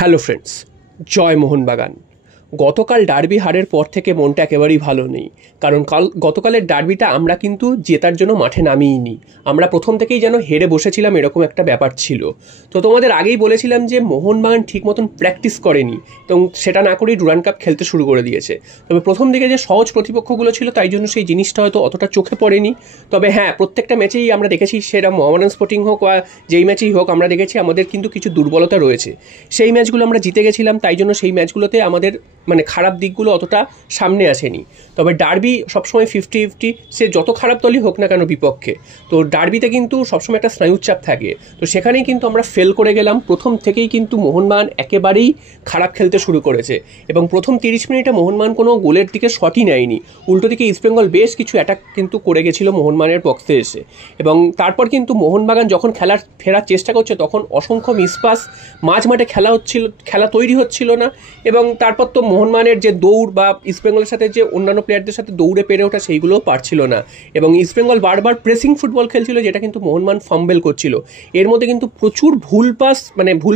Hello friends, জয় মোহনবাগান। গতকাল derby হারের পর থেকে মনটা একেবারেই ভালো নেই, কারণ গতকালের ডার্বিটা আমরা কিন্তু জেতার জন্য মাঠে নামিয়েইনি। আমরা প্রথম থেকেই যেন হেরে বসেছিলাম, এরকম একটা ব্যাপার ছিল। তো তোমাদের আগেই বলেছিলাম যে মোহনবাগান ঠিক মতন প্র্যাকটিস করেনি এবং সেটা না করেই ডুরান্ড কাপ খেলতে শুরু করে দিয়েছে। তবে প্রথম দিকে যে সহজ প্রতিপক্ষগুলো ছিল তাই জন্য সেই জিনিসটা হয়তো অতটা চোখে পড়েনি। তবে হ্যাঁ, প্রত্যেকটা ম্যাচেই আমরা দেখেছি, সেটা মোহামেডান স্পোর্টিং হোক বা যেই ম্যাচেই হোক, আমরা দেখেছি আমাদের কিন্তু কিছু দুর্বলতা রয়েছে। সেই ম্যাচগুলো আমরা জিতে গেছিলাম, তাই জন্য সেই ম্যাচগুলোতে আমাদের খারাপ দিকগুলো অতটা সামনে আসেনি। তবে ডার্বি সবসময় 50-50, সে যত খারাপ দলই হোক না কেন বিপক্ষে, তো ডার্বিতে কিন্তু সবসময় একটা স্নায়ুচাপ থাকে। তো সেখানেই কিন্তু আমরা ফেল করে গেলাম। প্রথম থেকেই কিন্তু মোহনবাগান একেবারেই খারাপ খেলতে শুরু করেছে এবং প্রথম 30 মিনিটে মোহনবাগান কোনো গোলের দিকে শটই নেয়নি। উল্টো দিকে ইস্টবেঙ্গল বেশ কিছু অ্যাটাক কিন্তু করে গেছিল মোহনবাগানের পক্ষে এসে, এবং তারপর কিন্তু মোহনবাগান যখন ফেরার চেষ্টা করছে তখন অসংখ্য মিসপাস, মাঝ মাঠে খেলা তৈরি হচ্ছিল না। এবং তারপর তো মোহনবাগানের যে দৌড় বা ইস্টবেঙ্গলের সাথে যে অন্যান্য প্লেয়ারদের সাথে দৌড়ে পেরে ওঠা, সেইগুলোও পারছিল না। এবং ইস্টবেঙ্গল বারবার প্রেসিং ফুটবল খেলছিল, যেটা কিন্তু মোহনবাগান ফাম্বেল করছিল। এর মধ্যে কিন্তু প্রচুর ভুল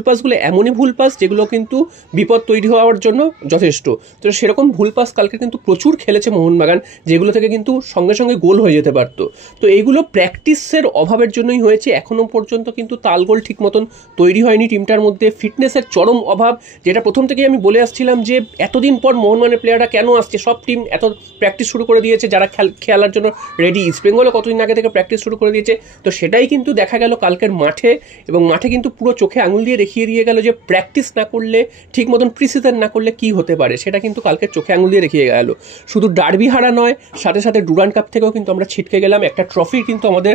পাসগুলো এমনই ভুল পাস যেগুলো কিন্তু বিপদ তৈরি হওয়ার জন্য যথেষ্ট। তো সেরকম ভুল পাস কালকে কিন্তু প্রচুর খেলেছে মোহনবাগান, যেগুলো থেকে কিন্তু সঙ্গে সঙ্গে গোল হয়ে যেতে পারতো। তো এইগুলো প্র্যাকটিসের অভাবের জন্যই হয়েছে। এখনও পর্যন্ত কিন্তু তালগোল ঠিক মতন তৈরি হয়নি টিমটার মধ্যে। ফিটনেসের চরম অভাব, যেটা প্রথম থেকেই আমি বলে আসছিলাম যে এতদিন পর মোহনবাগানের প্লেয়াররা কেন আসছে। সব টিম এত প্র্যাকটিস শুরু করে দিয়েছে, যারা খেলার জন্য রেডি। ইস্টবেঙ্গলও কতদিন আগে থেকে প্র্যাকটিস শুরু করে দিয়েছে। তো সেটাই কিন্তু দেখা গেল কালকের মাঠে, এবং মাঠে কিন্তু পুরো চোখে আঙুল দিয়ে দেখিয়ে দিয়ে গেল যে প্র্যাকটিস না করলে, ঠিক মতন প্রিসিজন না করলে কি হতে পারে, সেটা কিন্তু কালকে চোখে আঙুল দিয়ে দেখিয়ে গেল। শুধু ডার্বি হারা নয়, সাথে সাথে ডুরান্ড কাপ থেকেও কিন্তু আমরা ছিটকে গেলাম। একটা ট্রফি কিন্তু আমাদের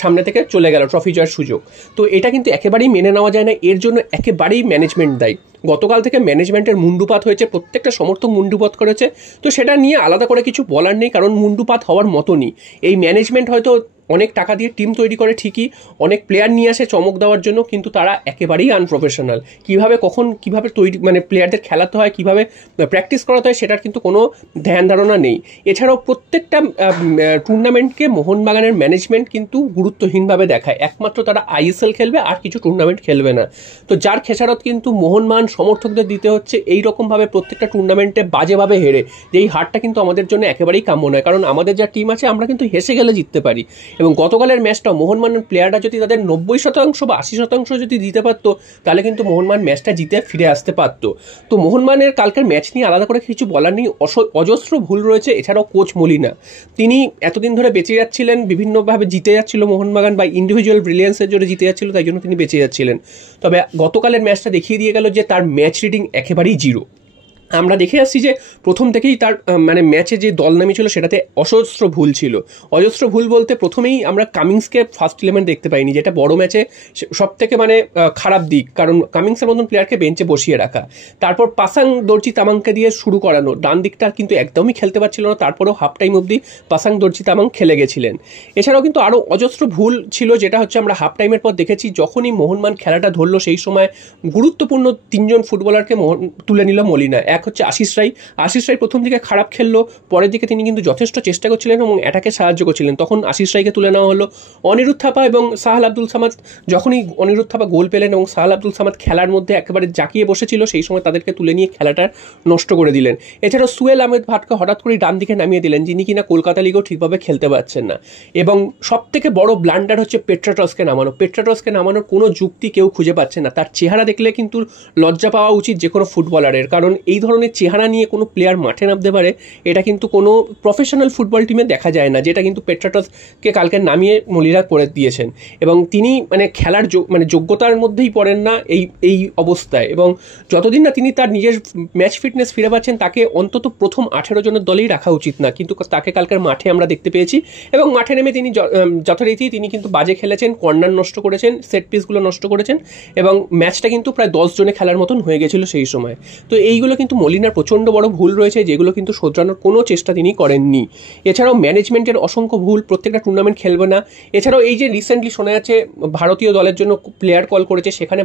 সামনে থেকে চলে গেল, ট্রফি জয়ের সুযোগ। তো এটা কিন্তু একেবারেই মেনে নেওয়া যায় না। এর জন্য একেবারেই ম্যানেজমেন্ট দায়ী। গতকাল থেকে ম্যানেজমেন্টের মুন্ডুপাত হয়েছে, প্রত্যেকটা সমর্থক মুন্ডুপাত করেছে। তো সেটা নিয়ে আলাদা করে কিছু বলার নেই, কারণ মুন্ডুপাত হওয়ার মতনই। এই ম্যানেজমেন্ট হয়তো অনেক টাকা দিয়ে টিম তৈরি করে ঠিকই, অনেক প্লেয়ার নিয়ে আসে চমক দেওয়ার জন্য, কিন্তু তারা একেবারেই আনপ্রফেশনাল। কিভাবে তৈরি প্লেয়ারদের খেলাতে হয়, কিভাবে প্র্যাকটিস করাতে হয়, সেটার কিন্তু কোনো ধ্যান ধারণা নেই। এছাড়াও প্রত্যেকটা টুর্নামেন্টকে মোহনবাগানের ম্যানেজমেন্ট কিন্তু গুরুত্বহীনভাবে দেখায়। একমাত্র তারা আইএসএল খেলবে, আর কিছু টুর্নামেন্ট খেলবে না। তো যার খেসারত কিন্তু মোহনবাগান সমর্থকদের দিতে হচ্ছে এইরকমভাবে প্রত্যেকটা টুর্নামেন্টে বাজেভাবে হেরে। যেই হারটা কিন্তু আমাদের জন্য একেবারেই কাম্য নয়, কারণ আমাদের যা টিম আছে আমরা কিন্তু হেসে গেলে জিততে পারি। এবং গতকালের ম্যাচটা মোহনবাগানের প্লেয়াররা যদি তাদের 90% বা 80% যদি দিতে পারতো, তাহলে কিন্তু মোহনবাগান ম্যাচটা জিতে ফিরে আসতে পারতো। তো মোহনবাগানের কালকের ম্যাচ নিয়ে আলাদা করে কিছু বলার নেই। অজস্র ভুল রয়েছে। এছাড়াও কোচ মলিনা, তিনি এতদিন ধরে বেঁচে যাচ্ছিলেন, বিভিন্নভাবে জিতে যাচ্ছিল মোহনবাগান, বা ইন্ডিভিজুয়াল ব্রিলিয়েন্সের জন্য জিতে যাচ্ছিল, তাই জন্য তিনি বেঁচে যাচ্ছিলেন। তবে গতকালের ম্যাচটা দেখিয়ে দিয়ে গেল যে তার ম্যাচ রিডিং একেবারেই জিরো। আমরা দেখে আসছি যে প্রথম থেকেই তার ম্যাচে যে দল নামিয়েছিল সেটাতে অজস্র ভুল ছিল। অজস্র ভুল বলতে প্রথমেই আমরা কামিংসকে ফার্স্ট 11 দেখতে পাইনি, যেটা বড় ম্যাচে সব থেকে খারাপ দিক, কারণ কামিংসের মতন প্লেয়ারকে বেঞ্চে বসিয়ে রাখা। তারপর পাসাং দর্জি তামাংকে দিয়ে শুরু করানো, ডান দিকটা কিন্তু একদমই খেলতে পারছিল না, তারপরেও হাফ টাইম অবধি পাসাং দর্জি তামাং খেলে গেছিলেন। এছাড়াও কিন্তু আরও অজস্র ভুল ছিল, যেটা হচ্ছে আমরা হাফ টাইমের পর দেখেছি। যখনই মোহনবাগান খেলাটা ধরলো, সেই সময় গুরুত্বপূর্ণ 3জন ফুটবলারকে তুলে নিল মলিনা। এক হচ্ছে আশিস রায় প্রথম দিকে খারাপ খেললো, পরের দিকে তিনি কিন্তু যথেষ্ট চেষ্টা করছিলেন এবং অ্যাটাকে সাহায্য করছিলেন, তখন আশিস রায়কে তুলে নেওয়া হলো। অনিরুদ্ধ থাপা এবং সাহাল আব্দুল সামাদ, যখনই অনিরুদ্ধ থাপা গোল পেলেন এবং সাহাল আব্দুল সামাদ খেলার মধ্যে একেবারে জাঁকিয়ে বসেছিল, সেই সময় তাদেরকে তুলে নিয়ে খেলাটা নষ্ট করে দিলেন। এছাড়াও সুয়েল আহমেদ ভাটকে হঠাৎ করেই ডান দিকে নামিয়ে দিলেন, যিনি কিনা কলকাতা লিগেও ঠিকভাবে খেলতে পারছেন না। এবং সব থেকে বড় ব্লান্ডার হচ্ছে পেট্রাটসকে নামানোর কোনো যুক্তি কেউ খুঁজে পাচ্ছে না। তার চেহারা দেখলে কিন্তু লজ্জা পাওয়া উচিত যে কোনো ফুটবলারের, কারণ এই ধরনের চেহারা নিয়ে কোনো প্লেয়ার মাঠে নামতে পারে, এটা কিন্তু কোনো প্রফেশনাল ফুটবল টিমে দেখা যায় না, যেটা কিন্তু পেট্রাটসকে কালকে নামিয়ে মলিরা করে দিয়েছেন। এবং তিনি খেলার যোগ্যতার মধ্যেই পড়েন না এই অবস্থায়। এবং যতদিন না তিনি তার নিজের ম্যাচ ফিটনেস ফিরে পাচ্ছেন, তাকে অন্তত প্রথম 18 জনের দলেই রাখা উচিত না, কিন্তু তাকে কালকের মাঠে আমরা দেখতে পেয়েছি। এবং মাঠে নেমে তিনি যথারীতি তিনি কিন্তু বাজে খেলেছেন, কর্নার নষ্ট করেছেন, সেট পিসগুলো নষ্ট করেছেন, এবং ম্যাচটা কিন্তু প্রায় 10 জনে খেলার মতন হয়ে গেছিল সেই সময়। তো এইগুলো কিন্তু মলিনার প্রচণ্ড বড় ভুল রয়েছে, যেগুলো কিন্তু শোধরানোর কোনো চেষ্টা তিনি করেননি। এছাড়াও ম্যানেজমেন্টের অসংখ্য ভুল, প্রত্যেকটা টুর্নামেন্ট খেলবে না। এছাড়াও এই যে রিসেন্টলি শোনা যাচ্ছে ভারতীয় দলের জন্য প্লেয়ার কল করেছে, সেখানে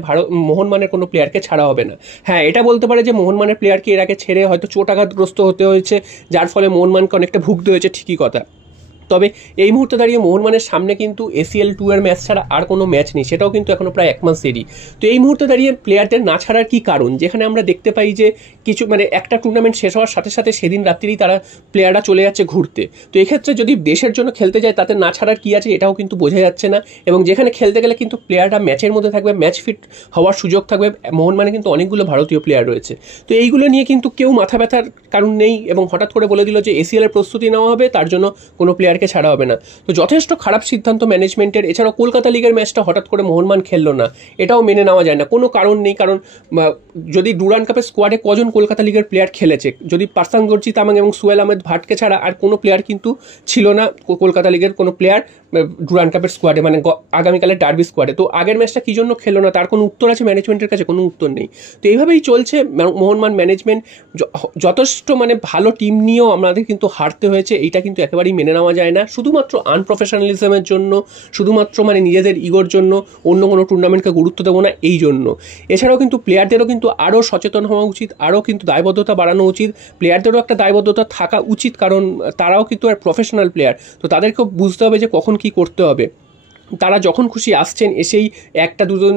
মোহনবাগানের কোনো প্লেয়ারকে ছাড়া হবে না। হ্যাঁ, এটা বলতে পারে যে মোহনবাগানের প্লেয়ারকে এর আগে ছেড়ে হয়তো চোটাঘাতগ্রস্ত হতে হয়েছে, যার ফলে মোহনবাগানকে অনেকটা ভুগতে হয়েছে, ঠিকই কথা। তবে এই মুহূর্তে দাঁড়িয়ে মোহনবাগানের সামনে কিন্তু ACL 2 এর ম্যাচ ছাড়া আর কোনো ম্যাচ নেই, সেটাও কিন্তু এখনো প্রায় 1 মাস দেরি। তো এই মুহূর্তে দাঁড়িয়ে প্লেয়ারদের না ছাড়ার কি কারণ, যেখানে আমরা দেখতে পাই যে কিছু একটা টুর্নামেন্ট শেষ হওয়ার সাথে সাথে সেদিন রাত্রিই তারা প্লেয়াররা চলে যাচ্ছে ঘুরতে। তো এক্ষেত্রে যদি দেশের জন্য খেলতে যায় তাতে না ছাড়ার কি আছে এটাও কিন্তু বোঝা যাচ্ছে না। এবং যেখানে খেলতে গেলে কিন্তু প্লেয়াররা ম্যাচের মধ্যে থাকবে, ম্যাচ ফিট হওয়ার সুযোগ থাকবে। মোহনবাগানে কিন্তু অনেকগুলো ভারতীয় প্লেয়ার রয়েছে, তো এইগুলো নিয়ে কিন্তু কেউ মাথা ব্যথার কারণ নেই। এবং হঠাৎ করে বলে দিল যে ACL এর প্রস্তুতি নেওয়া হবে, তার জন্য কোনো প্লেয়ারকে ছাড়া হবে না। তো যথেষ্ট খারাপ সিদ্ধান্ত ম্যানেজমেন্টের। এছাড়াও কলকাতা লিগের ম্যাচটা হঠাৎ করে মোহনবাগান খেললো না, এটাও মেনে নেওয়া যায় না, কোনো কারণ নেই। কারণ যদি ডুরান্ড কাপের স্কোয়াডে কজন কলকাতা লিগের প্লেয়ার খেলেছে, যদি পারসান গর্জি তামাং এবং সুয়েল আহমেদ ভাটকে ছাড়া আর কোনো প্লেয়ার কিন্তু ছিল না কলকাতা লিগের কোনো প্লেয়ার ডুরান্ড কাপের স্কোয়াডে, আগামীকালের ডার্বি স্কোয়াডে। তো আগের ম্যাচটা কি জন্য খেললো না তার কোনো উত্তর আছে ম্যানেজমেন্টের কাছে? কোনো উত্তর নেই। তো এইভাবেই চলছে মোহনবাগান ম্যানেজমেন্ট। যথেষ্ট ভালো টিম নিয়েও আমাদের কিন্তু হারতে হয়েছে, এইটা কিন্তু একেবারেই মেনে নেওয়া যায় না। শুধুমাত্র আনপ্রফেশনালিজমের জন্য, শুধুমাত্র নিজেদের ইগোর জন্য অন্য কোনো টুর্নামেন্টকে গুরুত্ব দেবো না এই জন্য। এছাড়াও কিন্তু প্লেয়ারদেরও কিন্তু আরও সচেতন হওয়া উচিত, আরও কিন্তু দায়বদ্ধতা বাড়ানো উচিত। প্লেয়ারদেরও একটা দায়বদ্ধতা থাকা উচিত, কারণ তারাও কিন্তু আর প্রফেশনাল প্লেয়ার। তো তাদেরকেও বুঝতে হবে যে কখন কি করতে হবে। তারা যখন খুশি আসছেন, এসেই একটা দুজন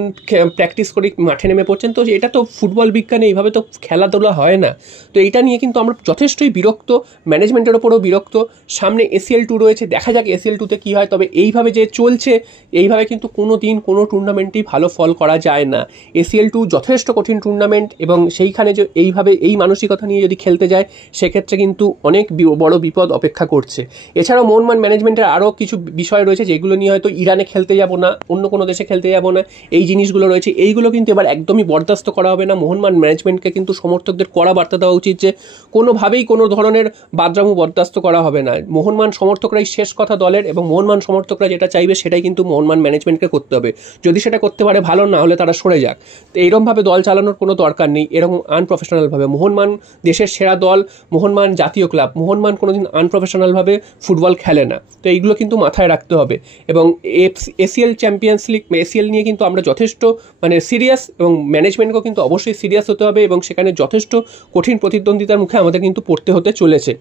প্র্যাকটিস করে মাঠে নেমে পড়ছেন। তো এটা তো ফুটবল বিজ্ঞানে এইভাবে তো খেলাধুলা হয় না। তো এটা নিয়ে কিন্তু আমরা যথেষ্টই বিরক্ত, ম্যানেজমেন্টের ওপরও বিরক্ত। সামনে ACL 2 রয়েছে, দেখা যাক ACL 2তে কী হয়। তবে এইভাবে যে চলছে, এইভাবে কিন্তু কোনো দিন কোনো টুর্নামেন্টেই ভালো ফল করা যায় না। ACL 2 যথেষ্ট কঠিন টুর্নামেন্ট, এবং সেইখানে যে এইভাবে এই মানসিকতা নিয়ে যদি খেলতে যায় সেক্ষেত্রে কিন্তু অনেক বড় বিপদ অপেক্ষা করছে। এছাড়াও মোহনবাগান ম্যানেজমেন্টের আরও কিছু বিষয় রয়েছে যেগুলো নিয়ে হয়তো ইরানে খেলতে যাব না, অন্য কোনো দেশে খেলতে যাব না, এই জিনিসগুলো রয়েছে। এইগুলো কিন্তু এবার একদমই বরদাস্ত করা হবে না। মোহনবাগান ম্যানেজমেন্টকে কিন্তু সমর্থকদের কড়া বার্তা দেওয়া উচিত যে কোনোভাবেই কোনো ধরনের বাদরামু বরদাস্ত করা হবে না। মোহনবাগান সমর্থকরাই শেষ কথা দলের, এবং মোহনবাগান সমর্থকরা যেটা চাইবে সেটাই কিন্তু মোহনবাগান ম্যানেজমেন্টকে করতে হবে। যদি সেটা করতে পারে ভালো, না হলে তারা সরে যাক। তো এইরকমভাবে দল চালানোর কোনো দরকার নেই, এরকম আনপ্রফেশনালভাবে। মোহনবাগান দেশের সেরা দল, মোহনবাগান জাতীয় ক্লাব, মোহনবাগান কোনোদিন আনপ্রফেশনালভাবে ফুটবল খেলে না। তো এইগুলো কিন্তু মাথায় রাখতে হবে। এবং ACL চ্যাম্পিয়ন্স লিগ, ACL নিয়ে কিন্তু আমরা যথেষ্ট সিরিয়াস, এবং ম্যানেজমেন্টকেও কিন্তু অবশ্যই সিরিয়াস হতে হবে, এবং সেখানে যথেষ্ট কঠিন প্রতিদ্বন্দ্বিতার মুখে আমাদের কিন্তু পড়তে হতে চলেছে।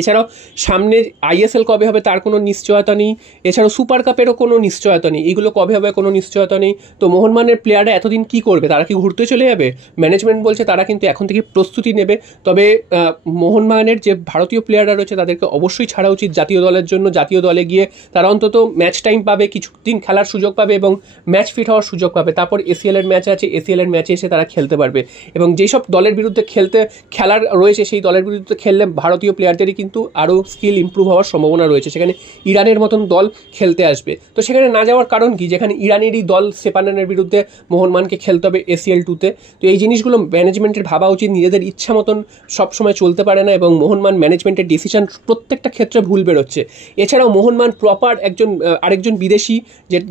এছাড়াও সামনে ISL কবে হবে তার কোনো নিশ্চয়তা নেই, এছাড়াও সুপার কাপেরও কোনো নিশ্চয়তা নেই, এগুলো কবে হবে কোনো নিশ্চয়তা নেই। তো মোহনবাগানের প্লেয়াররা এতদিন কি করবে? তারা কি ঘুরতে চলে যাবে? ম্যানেজমেন্ট বলছে তারা কিন্তু এখন থেকে প্রস্তুতি নেবে। তবে মোহনবাগানের যে ভারতীয় প্লেয়াররা রয়েছে তাদেরকে অবশ্যই ছাড়া উচিত জাতীয় দলের জন্য। জাতীয় দলে গিয়ে তারা অন্তত ম্যাচ টাইম পাবে, কিছুদিন খেলার সুযোগ পাবে এবং ম্যাচ ফিট হওয়ার সুযোগ পাবে। তারপর ACL এর ম্যাচ আছে, ACL এর ম্যাচে এসে তারা খেলতে পারবে। এবং যেসব দলের বিরুদ্ধে খেলার রয়েছে সেই দলের বিরুদ্ধে খেললে ভারতীয় প্লেয়ারদেরই কিন্তু আরও স্কিল ইমপ্রুভ হওয়ার সম্ভাবনা রয়েছে। সেখানে ইরানের মতন দল খেলতে আসবে। তো সেখানে না যাওয়ার কারণ কি, যেখানে ইরানেরই দল সেপানানের বিরুদ্ধে মোহনবাগানকে খেলতে হবে ACL 2তে। তো এই জিনিসগুলো ম্যানেজমেন্টের ভাবা উচিত। নিজেদের ইচ্ছা মতন সবসময় চলতে পারে না, এবং মোহনবাগান ম্যানেজমেন্টের ডিসিশন প্রত্যেকটা ক্ষেত্রে ভুল বেরোচ্ছে। এছাড়াও মোহনবাগান প্রপার আরেকজন বিদেশি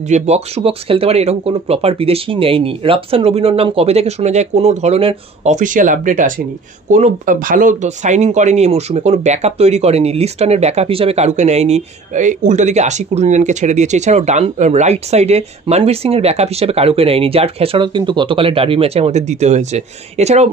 যে বক্স টু বক্স খেলতে পারে এরকম কোনো প্রপার বিদেশি নেয়নি। রাফসান রবিনোর নাম কবে থেকে শোনা যায়, কোনো ধরনের অফিসিয়াল আপডেট আসেনি, কোনো ভালো সাইনিং করেনি এই মরশুমে, কোনো ব্যাকআপ তৈরি করেনি। লিস্টনের ব্যাকআপ হিসাবে কারুকে নেয়নি, উল্টো দিকে আশিক কুরুনিয়ানকে ছেড়ে দিয়েছে। এছাড়াও রাইট সাইডে মানবীর সিংয়ের ব্যাকআপ হিসাবে কারুকে নেয়নি, যার খেসারত কিন্তু গতকালের ডার্বি ম্যাচে আমাদের দিতে হয়েছে। এছাড়াও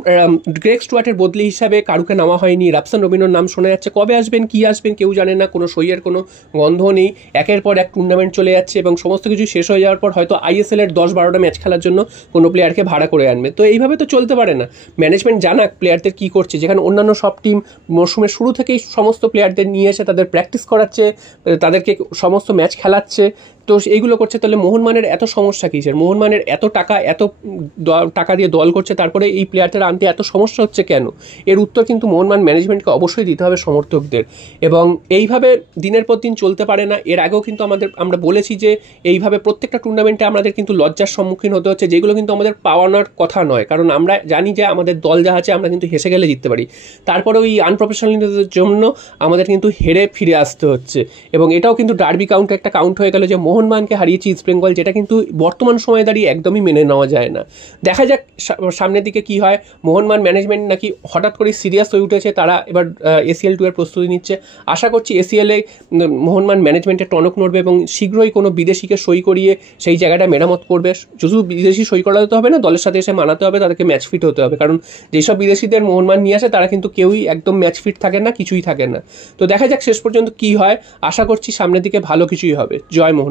গ্রেগ স্টুয়ার্টের বদলি হিসাবে কারুকে নেওয়া হয়নি। রাফসান রবিনোর নাম শোনা যাচ্ছে, কবে আসবেন কি আসবেন কেউ জানে না, কোনো সইয়ের কোনো গন্ধ নেই। একের পর এক টুর্নামেন্ট চলে যাচ্ছে, এবং সমস্ত কিছু শেষ হয়ে যাওয়ার পর হয়তো ISL এর 10-12টা ম্যাচ খেলার জন্য কোনো প্লেয়ারকে ভাড়া করে আনবে। তো এইভাবে তো চলতে পারে না। ম্যানেজমেন্ট জানাক প্লেয়ারদের কী করছে, যেখানে অন্যান্য সব টিম মরশুমের শুরু থেকেই সমস্ত প্লেয়ারদের নিয়ে এসে তাদের প্র্যাকটিস করাচ্ছে, তাদেরকে সমস্ত ম্যাচ খেলাচ্ছে। তো এইগুলো করছে, তাহলে মোহনবাগানের এত সমস্যা কিসের? মোহনবাগানের এত টাকা দিয়ে দল করছে, তারপরে এই প্লেয়ারদের আনতে এত সমস্যা হচ্ছে কেন? এর উত্তর কিন্তু মোহনবাগান ম্যানেজমেন্টকে অবশ্যই দিতে হবে, সমর্থকদের। এবং এইভাবে দিনের পর দিন চলতে পারে না। এর আগেও কিন্তু আমরা বলেছি যে এইভাবে প্রত্যেকটা টুর্নামেন্টে আমাদের কিন্তু লজ্জার সম্মুখীন হতে হচ্ছে, যেগুলো কিন্তু আমাদের পাওয়ানোর কথা নয়। কারণ আমরা জানি যে আমাদের দল যা আছে আমরা কিন্তু হেসে গেলে জিততে পারি, তারপরেও এই আনপ্রফেশনালিজমের জন্য আমাদের কিন্তু হেরে ফিরে আসতে হচ্ছে। এবং এটাও কিন্তু ডার্বি কাউন্ট হয়ে গেল যে মোহন মোহনবাগানকে হারিয়েছে ইস্ট বেঙ্গল, যেটা কিন্তু বর্তমান সময়ে দাঁড়িয়ে একদমই মেনে নেওয়া যায় না। দেখা যাক সামনের দিকে কি হয়। মোহনবাগান ম্যানেজমেন্ট নাকি হঠাৎ করে সিরিয়াস হয়ে উঠেছে, তারা এবার ACL 2 এর প্রস্তুতি নিচ্ছে। আশা করছি ACL-এ মোহনবাগান ম্যানেজমেন্টের টনক নড়বে এবং শীঘ্রই কোনো বিদেশিকে সই করিয়ে সেই জায়গাটা মেরামত করবে। শুধু বিদেশি সই করাতে হবে না, দলের সাথে এসে মানাতে হবে, তাদেরকে ম্যাচ ফিট হতে হবে, কারণ যেসব বিদেশিদের মোহনবাগান নিয়ে আসে তারা কিন্তু কেউই একদম ম্যাচ ফিট থাকে না, কিছুই থাকে না। তো দেখা যাক শেষ পর্যন্ত কি হয়। আশা করছি সামনের দিকে ভালো কিছুই হবে। জয় মোহন।